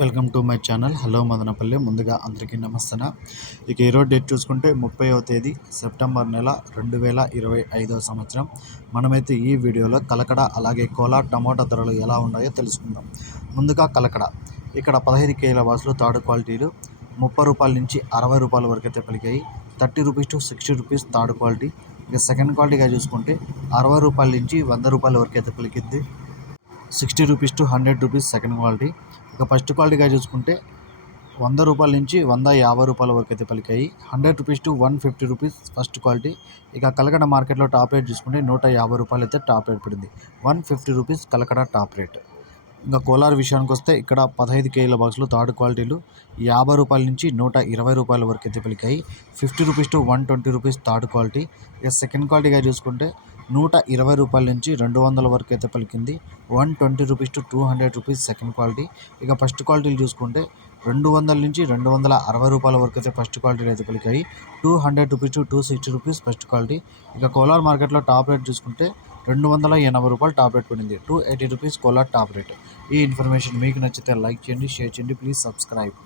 Welcome to my channel. Hello Madanapalle ముందుగా అందరికీ నమస్తన? ఇక ఈరోజు డేట్ చూసుకుంటే ముప్పైవ తేదీ సెప్టెంబర్ నెల రెండు వేల ఇరవై ఐదవ సంవత్సరం. మనమైతే ఈ వీడియోలో కలకడ అలాగే కోలా టమోటా ధరలు ఎలా ఉన్నాయో తెలుసుకుందాం. ముందుగా కలకడ. ఇక్కడ పదహైదు కేజీల బాసులు థర్డ్ క్వాలిటీలు ముప్పై రూపాయల నుంచి అరవై రూపాయల వరకు అయితే పలికాయి. Thirty rupees to sixty rupees third quality. ఇక సెకండ్ క్వాలిటీగా చూసుకుంటే అరవై రూపాయల నుంచి వంద రూపాయల వరకు అయితే పలికిద్ది sixty rupees to hundred rupees second quality. ఇక ఫస్ట్ క్వాలిటీగా చూసుకుంటే వంద రూపాయల నుంచి వంద యాభై రూపాయల వరకు అయితే పలికాయి. Hundred rupees to one fifty rupees first quality. ఇక కలకడ మార్కెట్లో టాప్ రేట్ చూసుకుంటే నూట యాభై రూపాయలు అయితే టాప్ రేట్ పడింది. One fifty rupees Kalakada top rate. ఇంకా కోలార్ విషయానికి వస్తే ఇక్కడ పదహైదు కేజీల బాక్సులు థర్డ్ క్వాలిటీలు. యాభై రూపాయల నుంచి నూట ఇరవై రూపాయల వరకు అయితే పలికాయి. Fifty rupees to one twenty rupees third quality. ఇక సెకండ్ క్వాలిటీగా చూసుకుంటే నూట ఇరవై రూపాయల నుంచి రెండు వందల వరకు అయితే పలికింది. One twenty rupees to two hundred rupees second quality. ఇక ఫస్ట్ క్వాలిటీలు చూసుకుంటే రెండు వందల నుంచి రెండు వందల అరవై రూపాయల వరకు అయితే ఫస్ట్ క్వాలిటీలు అయితే పలికాయి. Two hundred rupees to two sixty rupees first quality. ఇక కోలార్ మార్కెట్లో టాప్ రేట్ చూసుకుంటే రెండు వందల ఎనభై రూపాయలు టాప్ రేట్ పడింది two eighty rupees Kolar top rate. ఈ ఇన్ఫర్మేషన్ మీకు నచ్చితే లైక్ చేయండి షేర్ చేయండి ప్లీజ్ సబ్స్క్రైబ్.